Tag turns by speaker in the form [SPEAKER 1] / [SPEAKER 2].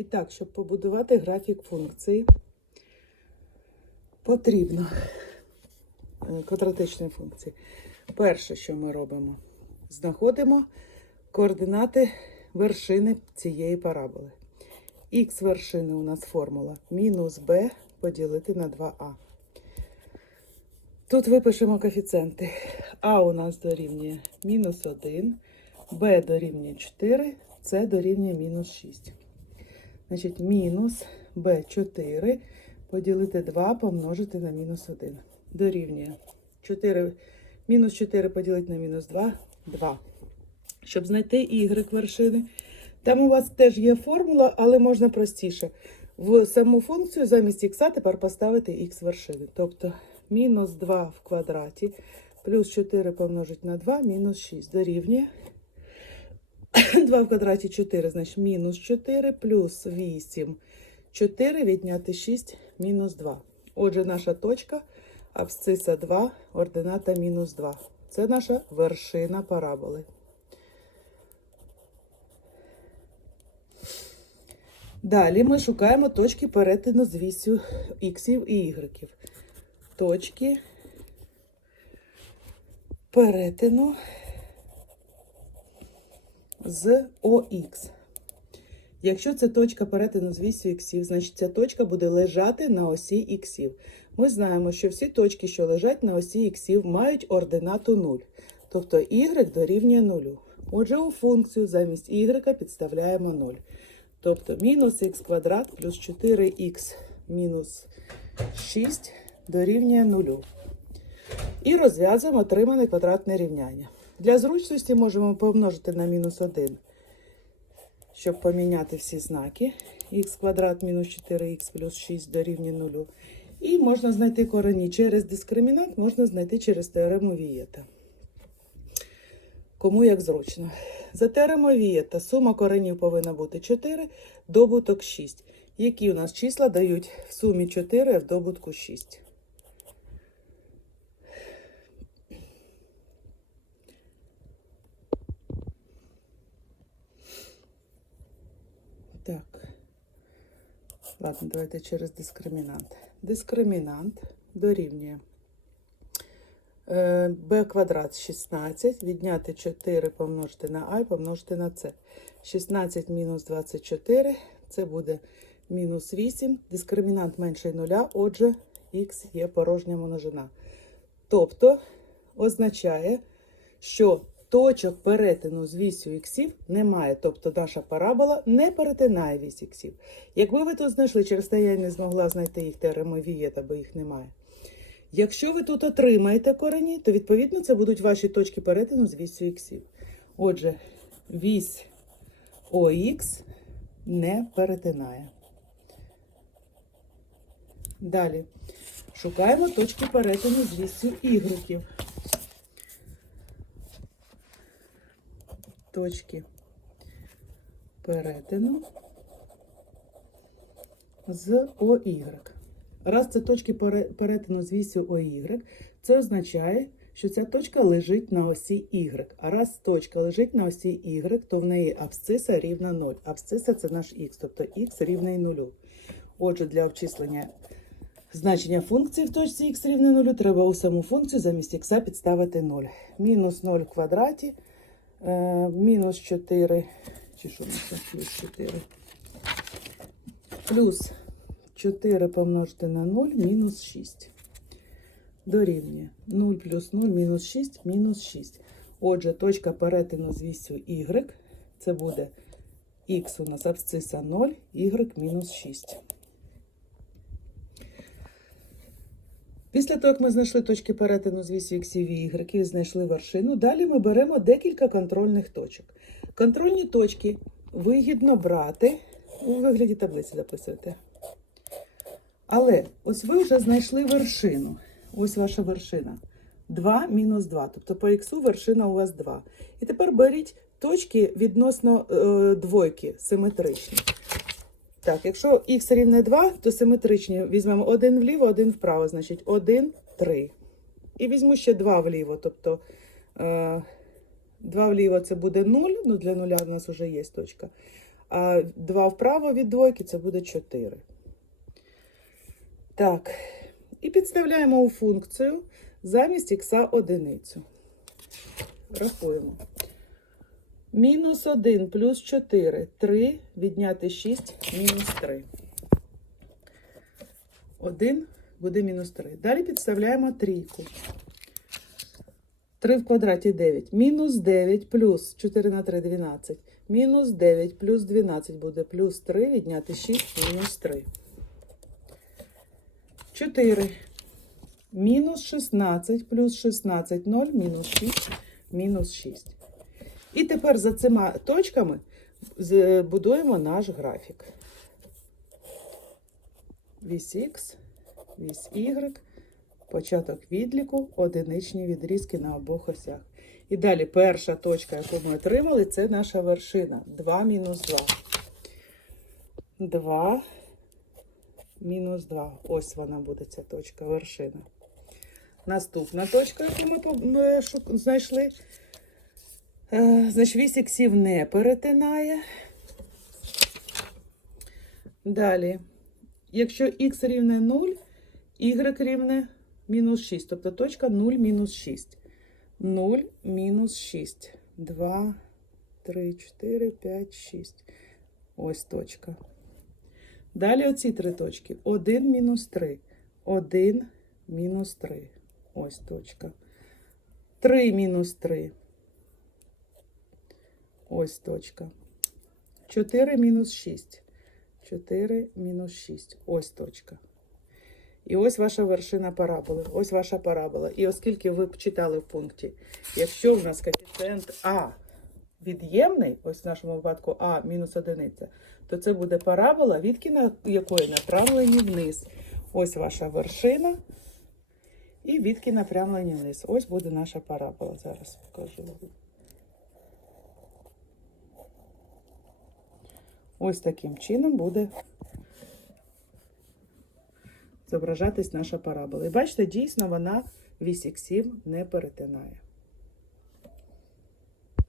[SPEAKER 1] І так, щоб побудувати графік функції, потрібно е, квадратичної функції. Перше, що ми робимо, знаходимо координати вершини цієї параболи. Х вершини у нас формула мінус b поділити на 2а. Тут випишемо коефіцієнти. А у нас дорівнює мінус 1, Б дорівнює 4, С дорівнює мінус 6. Значить, мінус b4 поділити 2 помножити на мінус 1. Дорівнює 4, мінус 4 поділити на мінус 2 2. Щоб знайти y вершини, там у вас теж є формула, але можна простіше. В саму функцію замість х тепер поставити х вершини. Тобто мінус 2 в квадраті плюс 4 помножить на 2, мінус 6 дорівнює 2 в квадраті 4, значить мінус 4 плюс 8, 4 відняти 6, мінус 2. Отже, наша точка абсциса 2, ордината мінус 2. Це наша вершина параболи. Далі ми шукаємо точки перетину з вісю іксів і ігреків. Точки перетину з ОХ. Якщо це точка перетину з вісю іксів, значить ця точка буде лежати на осі іксів. Ми знаємо, що всі точки, що лежать на осі іксів, мають ординату 0. Тобто y дорівнює 0. Отже, у функцію замість y підставляємо 0. Тобто мінус х квадрат плюс 4х мінус 6 дорівнює 0. І розв'язуємо отримане квадратне рівняння. Для зручності можемо помножити на мінус 1, щоб поміняти всі знаки. х квадрат мінус 4х плюс 6 дорівнює 0. І можна знайти корені через дискримінант, можна знайти через теорему Вієта. Кому як зручно. За теоремою Вієта сума коренів повинна бути 4, добуток 6. Які у нас числа дають в сумі 4, а в добутку 6? Так. Ладно, давайте через дискримінант. Дискримінант дорівнює е, b квадрат 16, відняти 4 помножити на а і помножити на c. 16 мінус 24, це буде мінус 8. Дискримінант менший нуля, отже, х є порожня множина. Тобто означає, що точок перетину з вісю іксів немає. Тобто наша парабола не перетинає вісь іксів. Якби ви тут знайшли, через те я не змогла знайти їх теорему Вієта, бо їх немає. Якщо ви тут отримаєте корені, то відповідно це будуть ваші точки перетину з вісю іксів. Отже, вісь ОХ не перетинає. Далі шукаємо точки перетину з вісю ігреків. Точки перетину з ОY. Раз це точки перетину з вісю ОY, це означає, що ця точка лежить на осі Y. А раз точка лежить на осі Y, то в неї абсциса рівна 0. Абсциса це наш х, тобто х рівний 0. Отже, для обчислення значення функції в точці х рівне 0 треба у саму функцію замість х підставити 0. Мінус 0 в квадраті, мінус 4, чи що це, плюс 4, плюс 4 помножити на 0, мінус 6. Дорівнює 0 плюс 0, мінус 6, мінус 6. Отже, точка перетину з вісю y, це буде х у нас абсциса 0, y мінус 6. Після того, як ми знайшли точки перетину з вісю х і знайшли вершину, далі ми беремо декілька контрольних точок. Контрольні точки вигідно брати у вигляді таблиці записуєте. Але ось ви вже знайшли вершину. Ось ваша вершина. 2 мінус 2. Тобто по х вершина у вас 2. І тепер беріть точки відносно е, двойки симетричні. Так, якщо х рівне 2, то симетричні візьмемо один вліво, один вправо, значить 1, 3. І візьму ще 2 вліво, тобто е, 2 вліво це буде 0, ну для нуля в нас вже є точка. А 2 вправо від двойки це буде 4. Так. І підставляємо у функцію замість х одиницю. Рахуємо. Мінус 1 плюс 4. 3 відняти 6 мінус 3. 1 буде мінус 3. Далі підставляємо трійку. 3 в квадраті 9. Мінус 9 плюс 4 на 3 12. Мінус 9 плюс 12 буде плюс 3 відняти 6 мінус 3. 4. Мінус 16 плюс 16 0 мінус 6 мінус 6. І тепер за цими точками будуємо наш графік. Вісь Х, вісь Y, початок відліку, одиничні відрізки на обох осях. І далі перша точка, яку ми отримали, це наша вершина. 2 мінус 2. 2 мінус 2. Ось вона буде ця точка, вершина. Наступна точка, яку ми знайшли. Е, Значить, вісь іксів не перетинає. Далі, якщо х рівне 0, y рівне мінус 6, тобто точка 0 мінус 6. 0 мінус 6. 2, 3, 4, 5, 6. Ось точка. Далі оці три точки. 1 мінус 3. 1 мінус 3. Ось точка. 3 мінус 3. Ось точка. 4 мінус 6. 4 мінус 6. Ось точка. І ось ваша вершина параболи. Ось ваша парабола. І оскільки ви читали в пункті, якщо в нас коефіцієнт А від'ємний, ось в нашому випадку А мінус одиниця, то це буде парабола, відки на якої направлені вниз. Ось ваша вершина. І відки напрямлені вниз. Ось буде наша парабола. Зараз покажу. Ось таким чином буде зображатись наша парабола. І бачите, дійсно вона вісь іксів не перетинає.